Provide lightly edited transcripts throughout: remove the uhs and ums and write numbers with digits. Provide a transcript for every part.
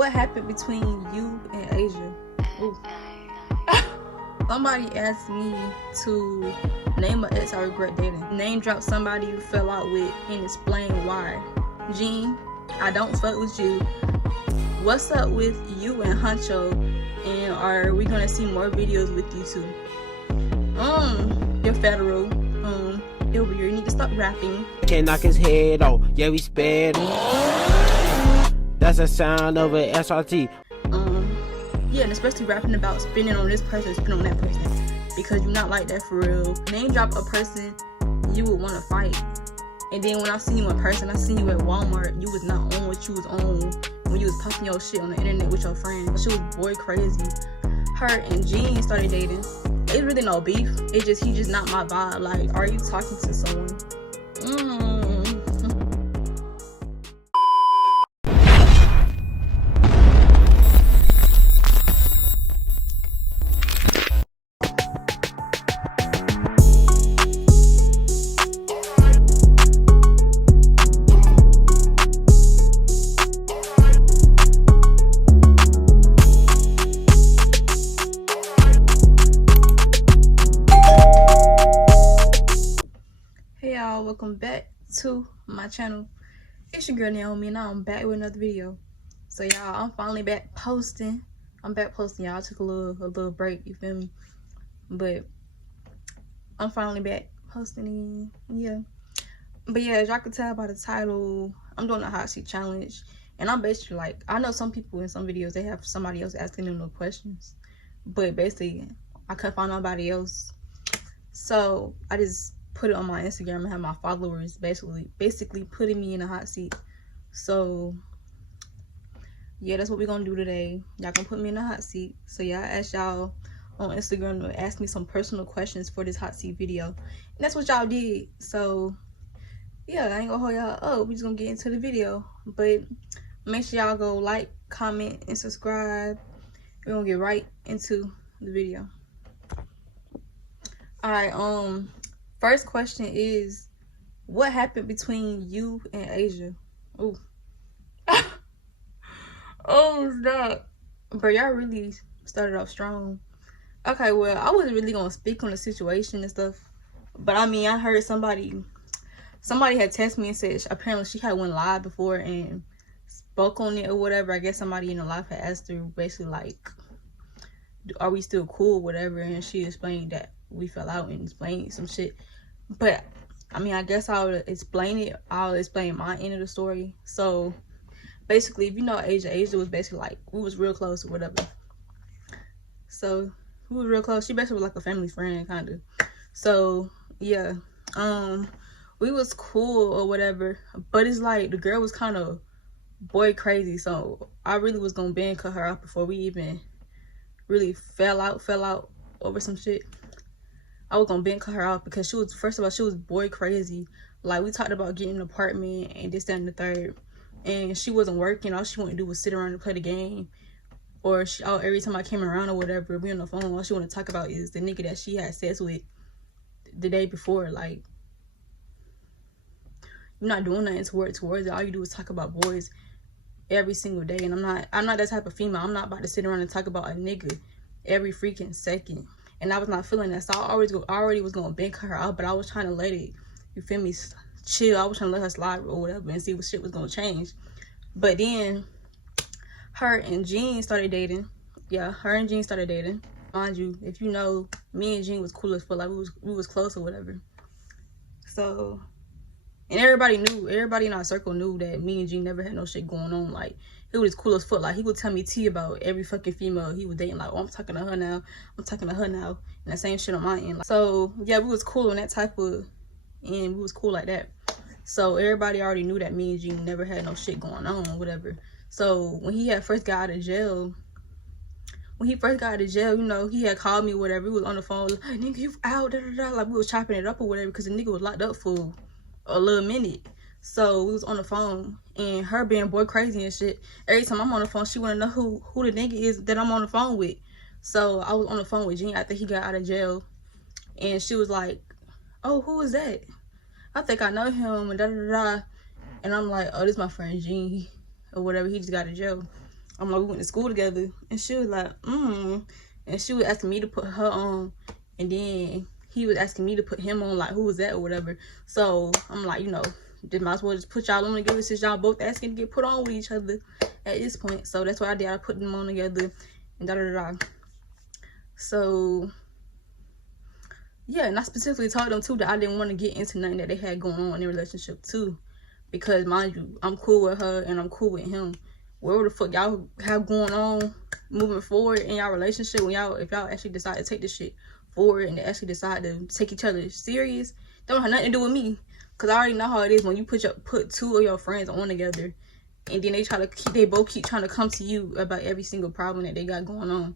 What happened between you and Asia? Ooh. Somebody asked me to name an ex I regret dating. Name drop somebody you fell out with and explain why. Jean, I don't fuck with you. What's up with you and Honcho? And are we gonna see more videos with you two? You're federal. You're weird. You need to stop rapping. Can't knock his head off. Yeah, we sped. That's the sound of an SRT. Yeah, and especially rapping about spinning on this person, spinning on that person, because you're not like that for real. Name drop a person you would want to fight, and then when I seen you in person, I seen you at Walmart. You was not on what you was on when you was posting your shit on the internet with your friends. She was boy crazy. Her and Jean started dating. It's really no beef. It's just he just not my vibe. Like, are you talking to someone? Hey y'all, welcome back to my channel. It's your girl Naomi, and I'm back with another video. So y'all, I'm finally back posting. I'm back posting, y'all. I took a little break, you feel me? But I'm finally back posting, yeah. But yeah, as y'all can tell by the title, I'm doing a hot seat challenge. And I'm basically like, I know some people in some videos, they have somebody else asking them no questions. But basically, I couldn't find nobody else. So I just put it on my Instagram and have my followers basically putting me in a hot seat. So yeah, that's what we're gonna do today. Y'all can put me in a hot seat. So yeah, I asked y'all on Instagram to ask me some personal questions for this hot seat video, and that's what y'all did. So yeah, I ain't gonna hold y'all up. We just gonna get into the video, but make sure y'all go like, comment, and subscribe. We're gonna get right into the video. All right, first question is, what happened between you and Asia? Ooh. Oh, stop. Bro, y'all really started off strong. Okay, well, I wasn't really gonna speak on the situation and stuff, but I mean, I heard somebody had texted me and said apparently she had went live before and spoke on it or whatever. I guess somebody in the live had asked her basically like, are we still cool or whatever, and she explained that we fell out and explained some shit. But I mean, I guess I'll explain my end of the story. So basically, if you know Asia was basically like, we was real close or whatever. So we was real close. She basically was like a family friend kind of. So yeah, we was cool or whatever, but it's like the girl was kind of boy crazy. So I really was gonna ban cut her out before we even really fell out over some shit. I was gonna cut her out because she was, first of all, she was boy crazy. Like, we talked about getting an apartment and this, that, and the third, and she wasn't working. All she wanted to do was sit around and play the game, or every time I came around or whatever, we on the phone, all she wanted to talk about is the nigga that she had sex with the day before. Like, you're not doing nothing towards it. All you do is talk about boys every single day, and I'm not that type of female. I'm not about to sit around and talk about a nigga every freaking second. And I was not feeling that, so I already was gonna bank her out, but I was trying to let it, you feel me, chill. I was trying to let her slide or whatever and see what shit was gonna change. But then her and Jean started dating. Yeah, her and Jean started dating. Mind you, if you know, me and Jean was cool as fuck. Like, we was close or whatever. So, and everybody in our circle knew that me and Jean never had no shit going on. Like, he was cool as fuck. Like, he would tell me tea about every fucking female he was dating. Like, oh, I'm talking to her now. And the same shit on my end. Like, so yeah, we was cool on that type of, and we was cool like that. So everybody already knew that me and Jean never had no shit going on, whatever. So when he first got out of jail, you know, he had called me, whatever. We was on the phone, like, nigga, you out, da, da, da. Like, we was chopping it up or whatever, because the nigga was locked up for a little minute. So we was on the phone, and her being boy crazy and shit, every time I'm on the phone, she want to know who the nigga is that I'm on the phone with. So I was on the phone with Jean after he got out of jail, and she was like, oh, who is that? I think I know him, and da da da. And I'm like, oh, this is my friend Jean or whatever. He just got out of jail. I'm like, we went to school together, and she was like, and she was asking me to put her on, and then he was asking me to put him on, like, who was that or whatever. So I'm like, you know, just might as well just put y'all on together since y'all both asking to get put on with each other at this point. So that's what I did. I put them on together, and da. So yeah, and I specifically told them too that I didn't want to get into nothing that they had going on in their relationship too, because mind you, I'm cool with her and I'm cool with him. Whatever the fuck y'all have going on moving forward in y'all relationship, when if y'all actually decide to take this shit forward and they actually decide to take each other serious, don't have nothing to do with me. Cause I already know how it is when you put two of your friends on together, and then they both keep trying to come to you about every single problem that they got going on.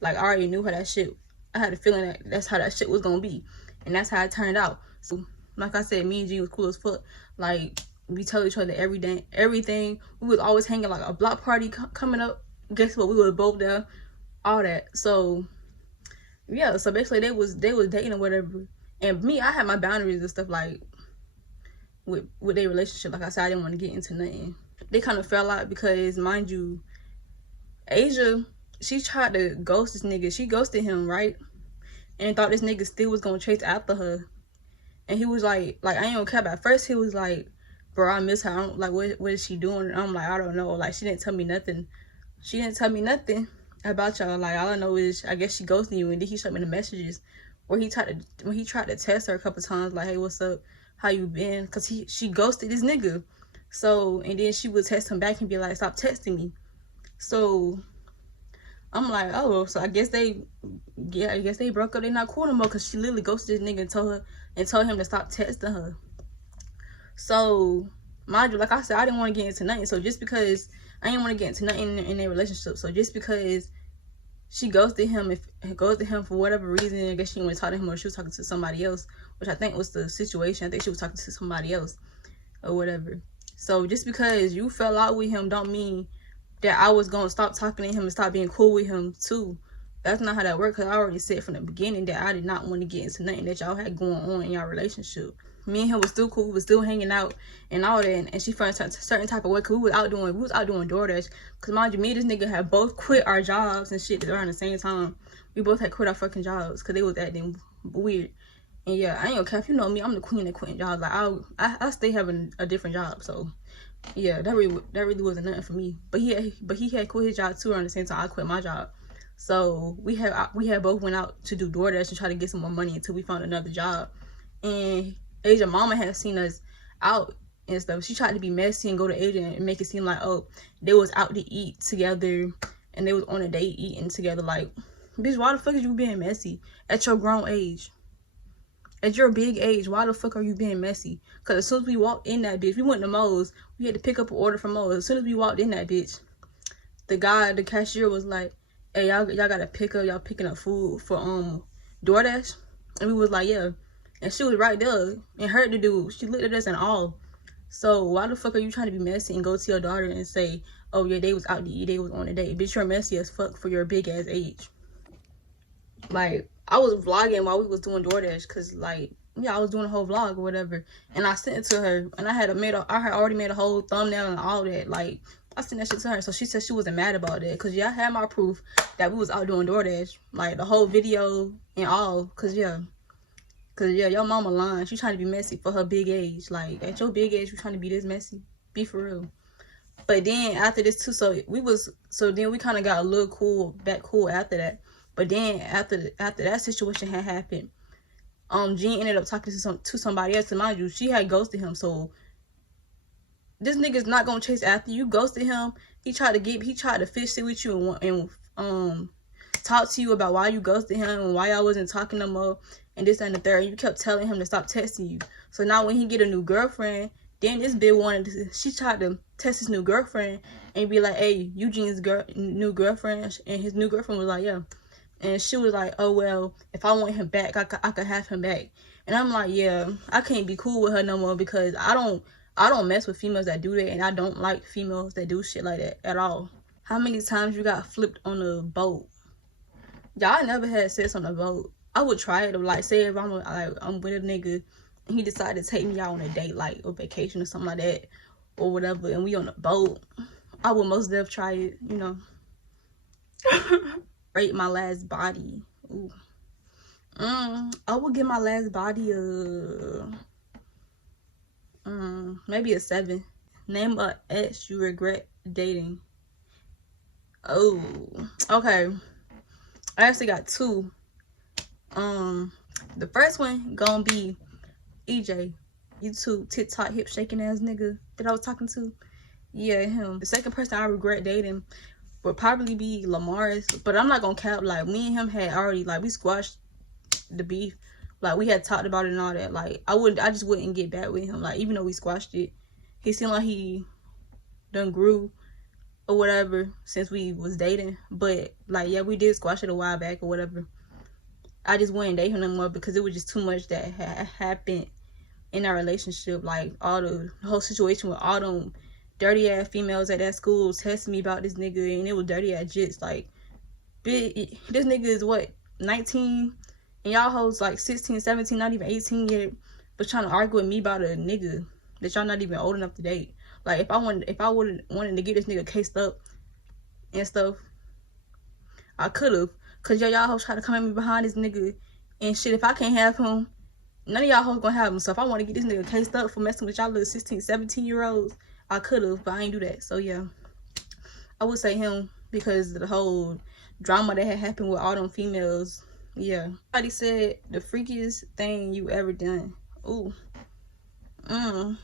Like, I already knew how that shit. I had a feeling that that's how that shit was gonna be, and that's how it turned out. So, like I said, me and G was cool as fuck. Like, we tell each other everything. We was always hanging, like a block party coming up. Guess what? We were both there. All that. So yeah. So basically, they was dating or whatever. And me, I had my boundaries and stuff, like with their relationship. Like I said, I didn't want to get into nothing. They kind of fell out because, mind you, Asia, she tried to ghost this nigga. She ghosted him, right? And thought this nigga still was gonna chase after her. And he was like I ain't gonna care. At first he was like, bro, I miss her. I don't, like, what is she doing? And I'm like, I don't know. Like, she didn't tell me nothing. She didn't tell me nothing about y'all. Like, all I know is, I guess she ghosted you. And then he showed me the messages where he tried to test her a couple times, like, hey, what's up? How you been? Cause she ghosted this nigga. So, and then she would text him back and be like, stop texting me. So I'm like, oh, so I guess they broke up. They not cool no more, because she literally ghosted this nigga and told him to stop texting her. So, mind you, like I said, I didn't want to get into nothing. So just because I didn't want to get into nothing in their relationship, so just because she ghosted him for whatever reason, I guess she didn't want to talk to him, or she was talking to somebody else, which I think was the situation. I think she was talking to somebody else or whatever. So just because you fell out with him don't mean that I was going to stop talking to him and stop being cool with him too. That's not how that works, because I already said from the beginning that I did not want to get into nothing that y'all had going on in y'all relationship. Me and him was still cool. We was still hanging out and all that. And she felt a certain type of way, because we was out doing DoorDash. Because mind you, me and this nigga had both quit our jobs and shit around the same time. We both had quit our fucking jobs because they was acting weird. And yeah, I ain't gonna care. If you know me, I'm the queen of quitting jobs. Like, I stay having a different job. So yeah, that really wasn't nothing for me. But he had quit his job too around the same time I quit my job. So we had both went out to do DoorDash and try to get some more money until we found another job. And Asia mama had seen us out and stuff. She tried to be messy and go to Asia and make it seem like, oh, they was out to eat together and they was on a date eating together. Like, bitch, why the fuck is you being messy at your grown age? At your big age, why the fuck are you being messy? Because as soon as we walked in that bitch, we went to Moe's. We had to pick up an order from Moe's. As soon as we walked in that bitch, the cashier was like, hey, y'all gotta picking up food for DoorDash? And we was like, yeah. And she was right there and heard the dude. She looked at us and all. So why the fuck are you trying to be messy and go to your daughter and say, oh yeah, they was out to eat, they was on a date? Bitch, you're messy as fuck for your big ass age. Like, I was vlogging while we was doing DoorDash, cause like, yeah, I was doing a whole vlog or whatever, and I sent it to her, and I had already made a whole thumbnail and all that. Like, I sent that shit to her, so she said she wasn't mad about that, cause yeah, I had my proof that we was out doing DoorDash, like the whole video and all. Cause yeah, your mama lying. She trying to be messy for her big age. Like, at your big age, you trying to be this messy? Be for real. But then after this too, so then we kind of got a little cool after that. But then after that situation had happened, Jean ended up talking to somebody else. And mind you, she had ghosted him. So this nigga's not gonna chase after you. Ghosted him. He tried to fish it with you and talk to you about why you ghosted him and why y'all wasn't talking no more and this and the third. You kept telling him to stop texting you. So now when he get a new girlfriend, then this bitch she tried to text his new girlfriend and be like, hey, Eugene's new girlfriend. And his new girlfriend was like, yeah. And she was like, oh, well, if I want him back, I could have him back. And I'm like, yeah, I can't be cool with her no more, because I don't mess with females that do that, and I don't like females that do shit like that at all. How many times you got flipped on a boat? Y'all never had sex on a boat. I would try it. Like, say if I'm with a nigga and he decided to take me out on a date, like a vacation or something like that or whatever, and we on a boat, I would most definitely try it, you know. Rate my last body. Ooh. I would give my last body maybe a 7. Name a ex you regret dating. Oh, okay. I actually got 2. The first one gonna be EJ, YouTube TikTok hip shaking ass nigga that I was talking to. Yeah, him. The second person I regret dating would probably be Lamar's, but I'm not gonna cap. Like, me and him had already, like, we squashed the beef. Like, we had talked about it and all that. Like, I just wouldn't get back with him. Like, even though we squashed it, he seemed like he done grew or whatever since we was dating. But like, yeah, we did squash it a while back or whatever. I just wouldn't date him no more because it was just too much that had happened in our relationship. Like, all the whole situation with all them dirty ass females at that school testing me about this nigga, and it was dirty ass jits. Like, this nigga is what, 19, and y'all hoes like 16, 17, not even 18 yet, but trying to argue with me about a nigga that y'all not even old enough to date. Like, if I would wanted to get this nigga cased up and stuff, I could have. Cause y'all hoes try to come at me behind this nigga and shit. If I can't have him, none of y'all hoes gonna have him. So if I want to get this nigga cased up for messing with y'all little 16, 17-year-olds, I could have, but I ain't do that. So yeah, I would say him because of the whole drama that had happened with all them females. Yeah. Somebody said the freakiest thing you ever done. Ooh. I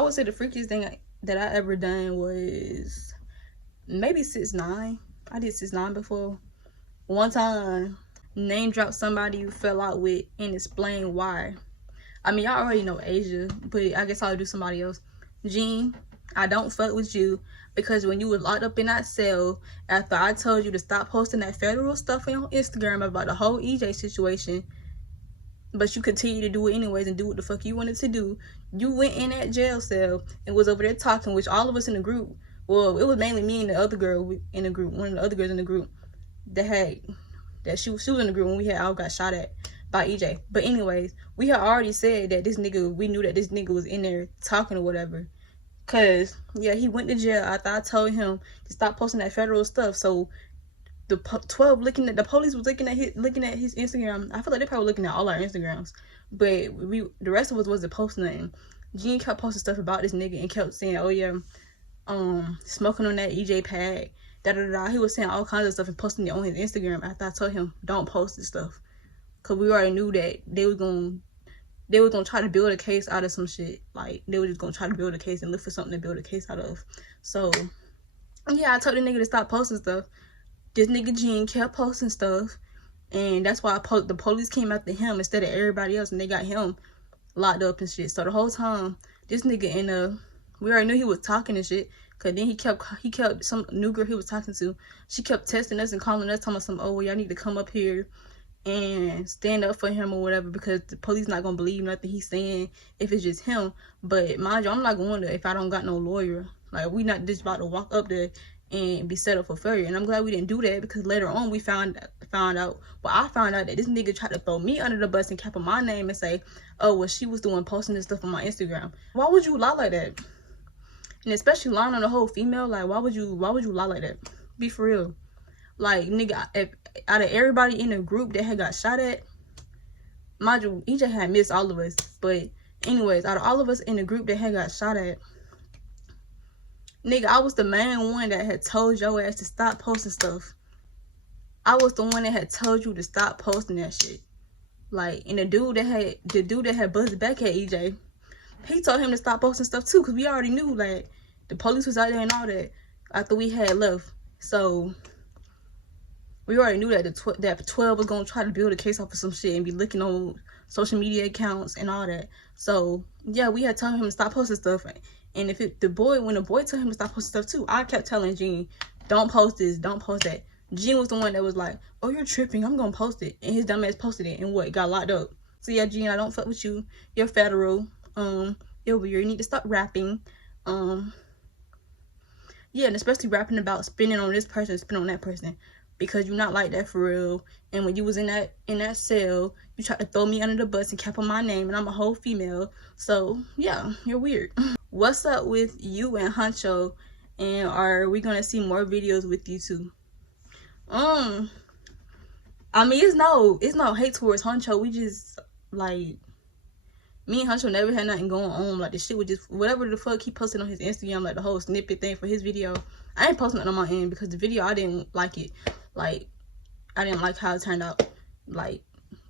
would say the freakiest thing that I ever done was maybe 6ix9ine. I did 6ix9ine before. One time, name drop somebody you fell out with and explain why. I mean, y'all already know Asia, but I guess I'll do somebody else. Jean, I don't fuck with you because when you was locked up in that cell, after I told you to stop posting that federal stuff on Instagram about the whole EJ situation, but you continue to do it anyways and do what the fuck you wanted to do, you went in that jail cell and was over there talking, which all of us in the group, well, it was mainly me and the other girl in the group, one of the other girls in the group that she was in the group when we had all got shot at by EJ. But anyways, we had already said that we knew that this nigga was in there talking or whatever. Cause yeah, he went to jail after I told him to stop posting that federal stuff. So the police was looking at his Instagram. I feel like they probably looking at all our Instagrams, but the rest of us wasn't posting nothing. Gene kept posting stuff about this nigga and kept saying, oh yeah, smoking on that EJ pad, da. He was saying all kinds of stuff and posting it on his Instagram after I told him don't post this stuff, cause we already knew that they were gonna try to build a case out of some shit. Like, they were just gonna try to build a case and look for something to build a case out of. So yeah, I told the nigga to stop posting stuff. This nigga Gene kept posting stuff, and that's why the police came after him instead of everybody else, and they got him locked up and shit. So the whole time, this nigga we already knew he was talking and shit, cause then he kept some new girl he was talking to. She kept testing us and calling us, telling us some, oh well, y'all need to come up here and stand up for him or whatever, because the police not gonna believe nothing he's saying if it's just him. But mind you, I'm not going there if I don't got no lawyer. Like, we not just about to walk up there and be set up for failure. And I'm glad we didn't do that, because later on we found out, well, I found out that this nigga tried to throw me under the bus and cap on my name and say, oh well, she was doing posting this stuff on my Instagram. Why would you lie like that? And especially lying on the whole female. Like, why would you lie like that? Be for real. Like, nigga, if out of everybody in the group that had got shot at, mind you, EJ had missed all of us, but anyways, out of all of us in the group that had got shot at, nigga, I was the main one that had told your ass to stop posting stuff. I was the one that had told you to stop posting that shit. Like, and the dude that had buzzed back at EJ, he told him to stop posting stuff too, because we already knew, like, the police was out there and all that after we had left. So we already knew that that 12 was gonna try to build a case off of some shit and be looking on social media accounts and all that. So yeah, we had told him to stop posting stuff. And when the boy told him to stop posting stuff too, I kept telling Gene, don't post this, don't post that. Gene was the one that was like, oh, you're tripping, I'm gonna post it. And his dumb ass posted it and got locked up. So yeah, Gene, I don't fuck with you. You're federal. You're weird. You need to stop rapping. Yeah, and especially rapping about spinning on this person, spinning on that person, because you're not like that for real. And when you was in that cell, you tried to throw me under the bus and cap on my name, and I'm a whole female. So yeah, you're weird. what's up with you and Honcho, and are we gonna see more videos with you two? I mean, it's no hate towards Honcho. We just like, me and Honcho never had nothing going on. Like, the shit was just whatever the fuck he posted on his Instagram, like the whole snippet thing for his video. I ain't posting nothing on my end because the video, I didn't like it. Like, I didn't like how it turned out. Like,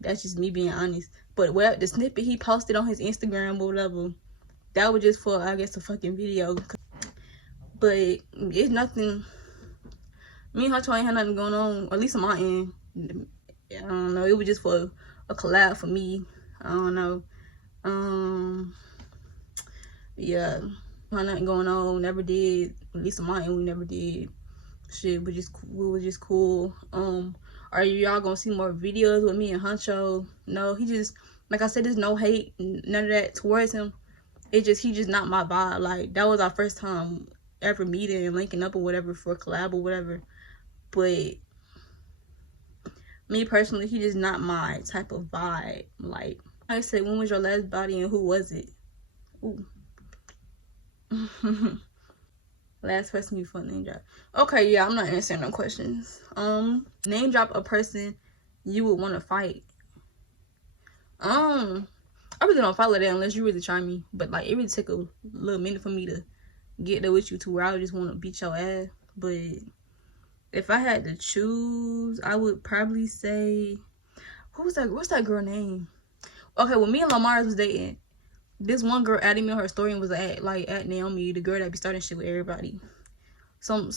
that's just me being honest. But what the snippet he posted on his Instagram or whatever, that was just for, I guess, a fucking video. But it's nothing. Me and Honcho ain't had nothing going on, or at least on my end. I don't know. It was just for a collab for me. I don't know. Yeah, nothing going on. Never did. At least on my end, we never did. Shit, we was just cool. Are y'all gonna see more videos with me and Honcho? No, he just, like I said, there's no hate, none of that towards him. He just not my vibe. Like, that was our first time ever meeting and linking up or whatever for a collab or whatever. But me personally, he just not my type of vibe. Like I said, when was your last body and who was it? Ooh. Last person you fun name drop. Okay, yeah, I'm not answering no questions. Name drop a person you would want to fight. I really don't fight like that unless you really try me. But like, it really take a little minute for me to get there with you to where I would just want to beat your ass. But if I had to choose, I would probably say, what's that girl name? Okay, when me and Lamar was dating, this one girl added me on her story and was at Naomi, the girl that be starting shit with everybody. Some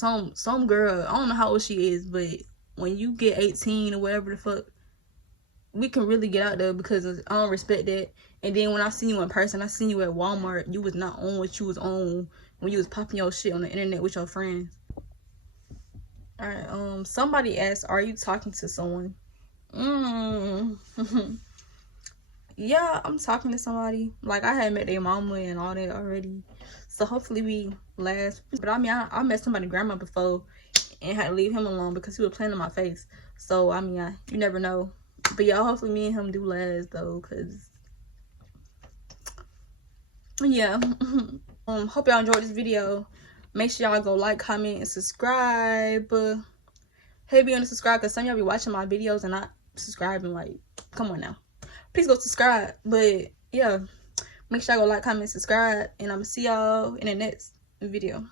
girl, I don't know how old she is, but when you get 18 or whatever the fuck, we can really get out there because I don't respect that. And then when I seen you in person, I seen you at Walmart, you was not on what you was on when you was popping your shit on the internet with your friends. Alright, somebody asked, are you talking to someone? Yeah, I'm talking to somebody. Like, I had met their mama and all that already, so hopefully we last. But I mean, I met somebody's grandma before and had to leave him alone because he was playing in my face. So I mean, you never know. But yeah, hopefully me and him do last though, cause yeah. Hope y'all enjoyed this video. Make sure y'all go like, comment, and subscribe. Heavy on the subscribe, because some of y'all be watching my videos and not subscribing. Like, come on now, please go subscribe. But yeah, make sure y'all go like, comment, subscribe, and I'm gonna see y'all in the next video.